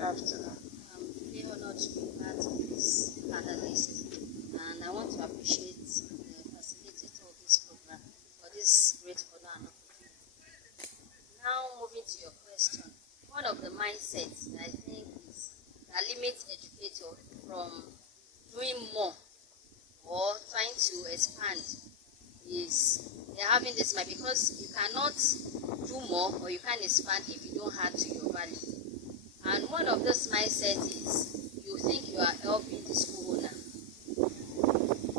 afternoon. I'm really honored to be part of this panelist, and I want to appreciate the facilitator of this program for this great honor and opportunity. Now, moving to your question, one of the mindsets that I think is that limits educator from doing more or trying to expand is they're having this mind, because you cannot do more or you can't expand if you don't add to your value. And one of those mindsets is you think you are helping the school owner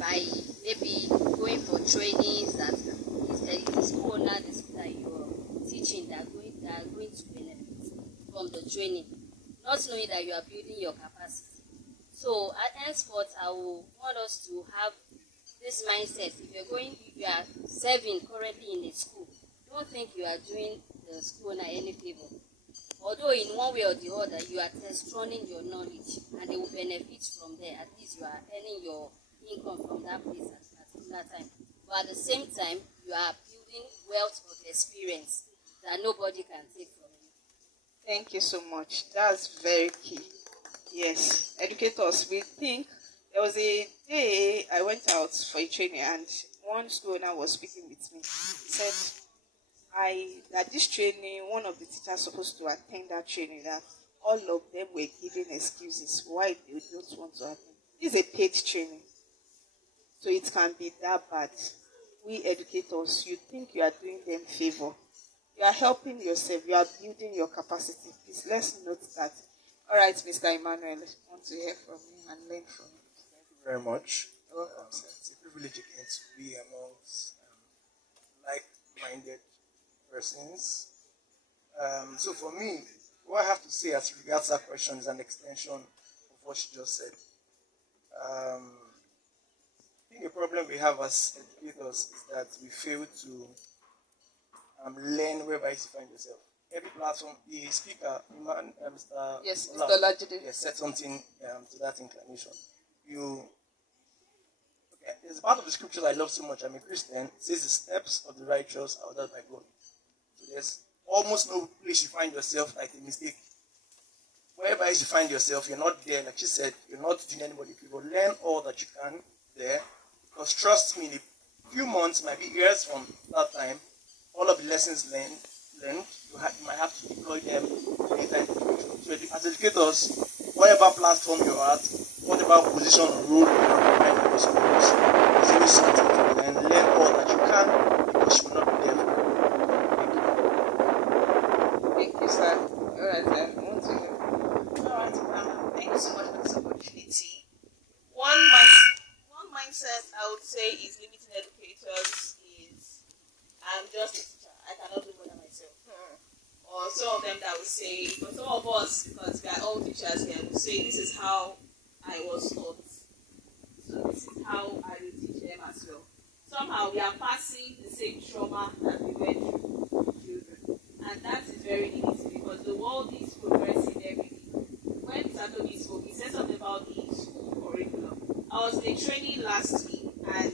by maybe going for trainings that is the school owner that you're teaching that are going to benefit from the training, not knowing that you are building your capacity. So at henceforth, I will want us to have this mindset. If you are serving currently in a school, don't think you are doing the school owner any favor. Although in one way or the other, you are testing your knowledge and they will benefit from there. At least you are earning your income from that place at a particular time. But at the same time, you are building wealth of experience that nobody can take from you. Thank you so much. That's very key. Yes, educators, we think there was a day I went out for a training and one school owner was speaking with me. He said, that this training, one of the teachers supposed to attend that training, that all of them were giving excuses why they don't want to attend. This is a paid training, so it can be that bad. We educators, you think you are doing them favor. You are helping yourself. You are building your capacity. Please, let's note that. All right, Mr. Emmanuel, I want to hear from you and learn from you. Thank you very much. It's a privilege again to be amongst like-minded persons. So for me, what I have to say as regards that question is an extension of what she just said. I think the problem we have as educators is that we fail to learn wherever you find yourself. Every platform, the speaker, Mr. Yes, Mr. Lajide. Yes, said something to that inclination. There's a part of the scriptures I love so much. I'm a Christian. It says the steps of the righteous are ordered by God. So there's almost no place you find yourself like a mistake. Wherever you find yourself, you're not there. Like she said, you're not doing anybody people. Learn all that you can there. Because trust me, in a few months, might be years from that time, all of the lessons learned, you might have to deploy them later in the future. So as educators, whatever platform you're at, whatever position or role you're in the schools, it's really something to learn all that you can, because you will not be there for you. Thank you, sir. All right, sir. I want to hear. All right, thank you so much for this opportunity. One mindset I would say is limiting educators is I'm just a teacher. I cannot do more than myself. Or some of them that will say, for some of us, because we are all teachers here, will say this is how I was taught. So this is how I will teach them as well. Somehow we are passing the same trauma that we went through with children. And that is very limiting because the world is progressing every day. When Saturday spoke, he said something about the school curriculum. I was in a training last week and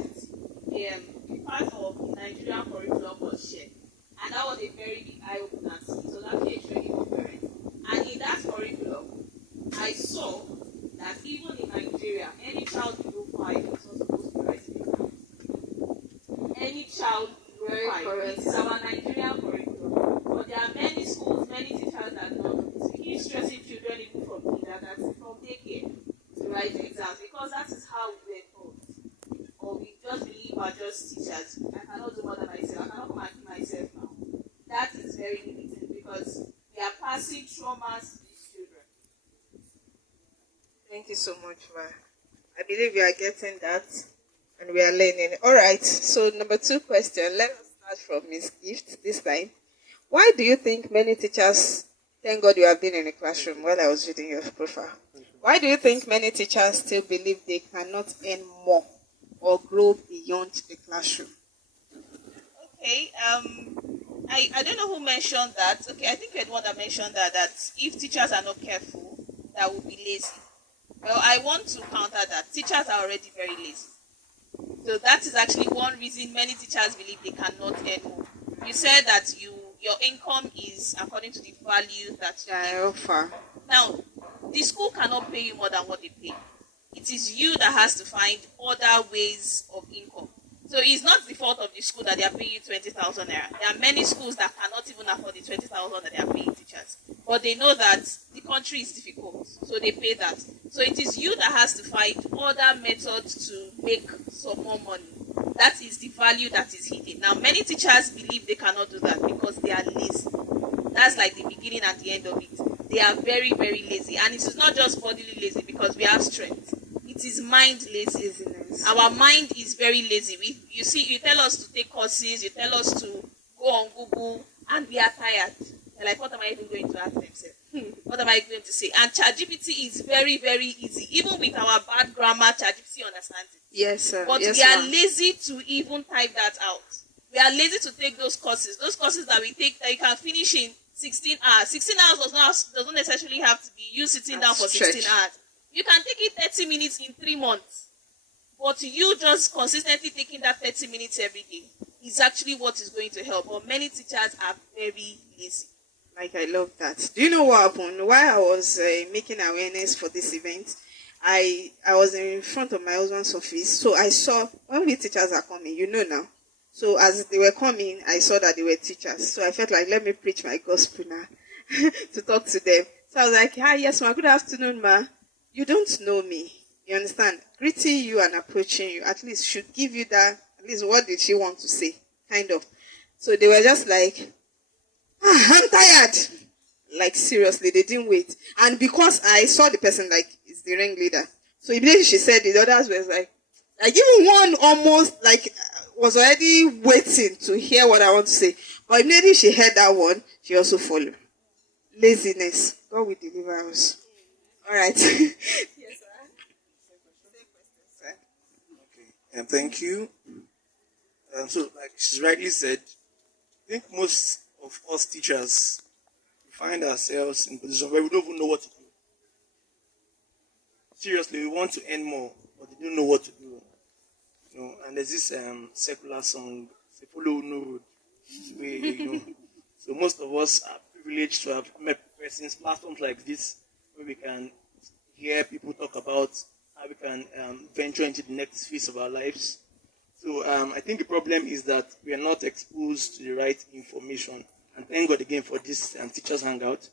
part of the Nigerian curriculum was shared. And that was a very big eye-opener to me. So that's a training for parents. And in that curriculum, I saw that even in Nigeria, any child below 5 is not supposed to be writing exams. Any child below 5. This is our Nigerian curriculum. But there are many schools, many teachers that don't know this. We keep stressing children even from kindergarten, from daycare, to write exams because that is how we were taught. Or we just believe we're just teachers. I cannot do more than myself. I cannot come and keep myself now. That is very limiting because we are passing traumas to these children. Thank you so much, Ma. I believe we are getting that and we are learning. All right, so number 2 question. Let us start from Ms. Gift this time. Why do you think many teachers, thank God you have been in the classroom while I was reading your profile. Why do you think many teachers still believe they cannot earn more or grow beyond the classroom? Okay, I don't know who mentioned that. Okay, I think you're the one that mentioned that if teachers are not careful, that will be lazy. Well, I want to counter that. Teachers are already very lazy. So that is actually one reason many teachers believe they cannot earn more. You said that your income is according to the value that you offer. Now, The school cannot pay you more than what they pay. It is you that has to find other ways of income. So it's not the fault of the school that they are paying you 20,000 naira. There are many schools that cannot even afford the 20,000 that they are paying teachers. But they know that the country is difficult, so they pay that. So it is you that has to find other methods to make some more money. That is the value that is hidden. Now, many teachers believe they cannot do that because they are lazy. That's like the beginning and the end of it. They are very, very lazy. And it is not just bodily lazy because we have strength. It is mind laziness. Our mind is very lazy. You see, you tell us to take courses, you tell us to go on Google, and we are tired. They're like, what am I even going to ask themselves? What am I going to say? And ChatGPT is very, very easy. Even with our bad grammar, ChatGPT understands it. Yes, sir. But yes, we are ma'am. lazy to even type that out. We are lazy to take those courses. Those courses that we take that you can finish in 16 hours. 16 hours doesn't necessarily have to be you sitting down for 16 hours. You can take it 30 minutes in 3 months. But you just consistently taking that 30 minutes every day is actually what is going to help. But many teachers are very lazy. Like, I love that. Do you know what happened? While I was making awareness for this event, I was in front of my husband's office. So I saw when we teachers are coming, you know now. So as they were coming, I saw that they were teachers. So I felt like, let me preach my gospel now to talk to them. So I was like, hi, yes, ma, good afternoon, ma. You don't know me. You understand? Greeting you and approaching you at least should give you that, at least what did she want to say? Kind of. So they were just like, I'm tired. Like, seriously, they didn't wait. And because I saw the person, like, is the ringleader. So immediately she said, the others was like even one almost, like, was already waiting to hear what I want to say. But immediately she heard that one, she also followed. Laziness. God will deliver us. All right. Yes, sir. Okay, and thank you. So, like she's rightly said, I think most of us teachers find ourselves in a position where we don't even know what to do. Seriously, we want to earn more, but we don't know what to do. You know, and there's this secular song, "Say follow no road," where you know. So most of us are privileged to have met persons, platforms like this, where we can hear people talk about how we can venture into the next phase of our lives. So I think the problem is that we are not exposed to the right information. And thank God again for this teachers hangout.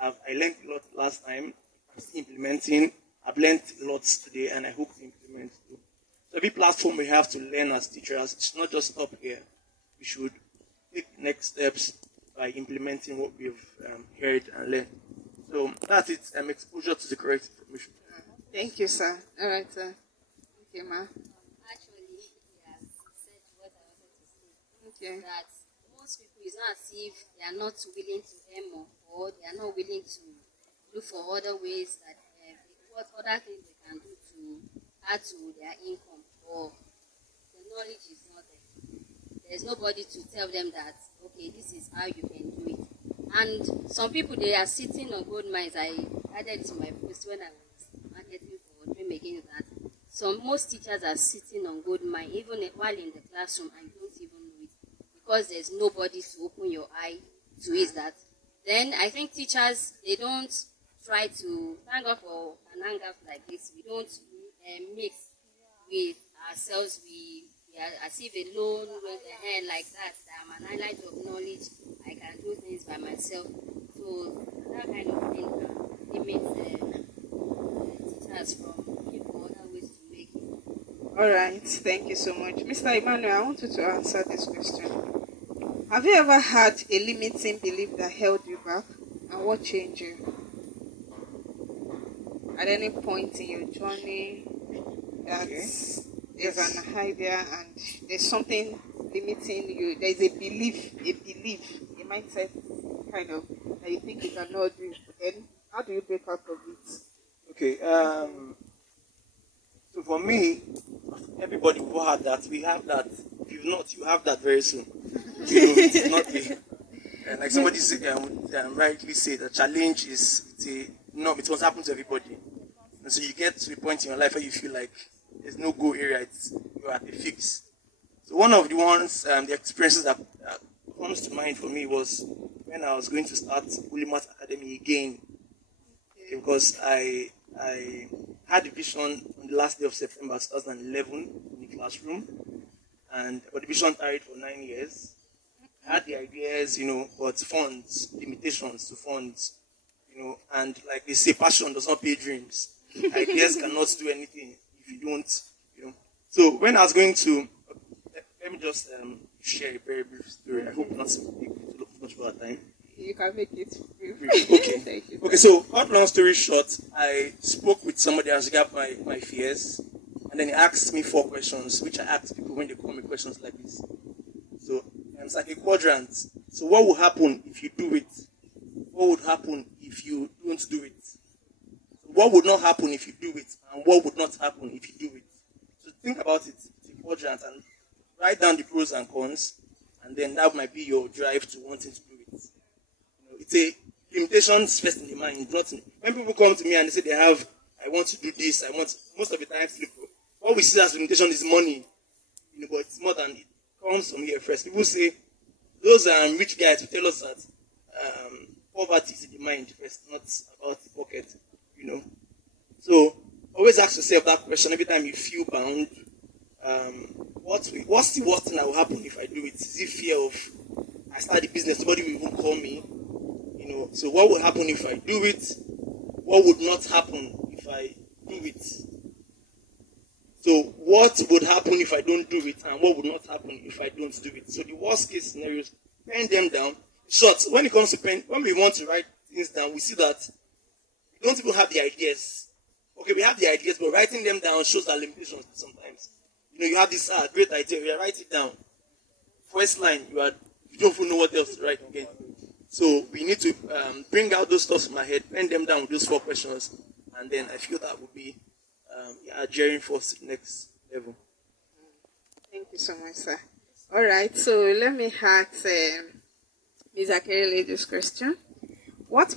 I learned a lot last time. I'm still implementing. I've learned lots today, and I hope to implement too. So every platform we have to learn as teachers, it should not just stop here. We should take next steps by implementing what we've heard and learned. So that's it. Exposure to the correct information. Thank you, sir. All right, sir. Okay, ma. Actually, he has said what I wanted to say. Okay. That most people, it's not as if they are not willing to earn more, or they are not willing to look for other ways that what other things they can do to add to their income, or the knowledge is not there. There's nobody to tell them that, okay, this is how you can do it. And some people, they are sitting on gold mines. I added to my post when I was marketing for Dream Again that most teachers are sitting on gold mine even while in the classroom and you don't even know it because there's nobody to open your eye to it. That then I think teachers, they don't try to, thank God for an hangout like this, we don't mix with ourselves. We are as if alone with the hand like that. I'm an highlight of knowledge. I can do things by myself. So that kind of thing limits teachers from looking for other ways to make it. All right. Thank you so much. Mr. Emmanuel, I want you to answer this question. Have you ever had a limiting belief that held you back? And what changed you? At any point in your journey that there's an idea and there's something limiting you, there's a belief, a mindset kind of that you think you cannot do, but then how do you break out of it? Okay, so for me, everybody who had that, we have that. If you've not, you have that very soon. You know, it's not like somebody rightly say, the challenge is it must happen to everybody. And so you get to a point in your life where you feel like there's no go area, you're at a fix. So one of the ones, the experiences that comes to mind for me was when I was going to start Ulimat Academy again. Okay, because I had a vision on the last day of September 2011 in the classroom, but the vision carried for 9 years. I had the ideas, but funds, limitations to funds, and like they say, passion does not pay dreams. Ideas cannot do anything if you don't, So when I was going to, let me just share a very brief story. I hope not to take too much of our time. You can make it brief. Okay. Thank you. Okay, so cut long story short, I spoke with somebody as regards my fears, and then he asked me 4 questions, which I ask people when they call me questions like this. So it's like a quadrant. So what will happen if you do it? What would happen if you don't do it? What would not happen if you do it? And what would not happen if you do it? So think about it. It's a quadrant and write down the pros and cons, and then that might be your drive to wanting to do it. It's a limitations first in the mind. Not when people come to me and they say I want to do this, most of the time, what we see as limitation is money. But it's more than it comes from here first. People say those rich guys will tell us that poverty is in the mind first, not about the pocket. So always ask yourself that question every time you feel bound. What's the worst thing that will happen if I do it? Is it fear of I start the business, nobody will even call me? So what would happen if I do it? What would not happen if I do it? So what would happen if I don't do it, and what would not happen if I don't do it? So the worst case scenarios, pen them down. Short, when it comes to pen, when we want to write things down, we see that we don't even have the ideas. Okay, we have the ideas, but writing them down shows our limitations sometimes. You have this great idea, you write it down. First line, you don't even know what else to write again. So we need to bring out those thoughts from our head, pen them down with those 4 questions, and then I feel that would be adhering force to the next level. Thank you so much, sir. All right, so let me ask Ms. Akerele this question. What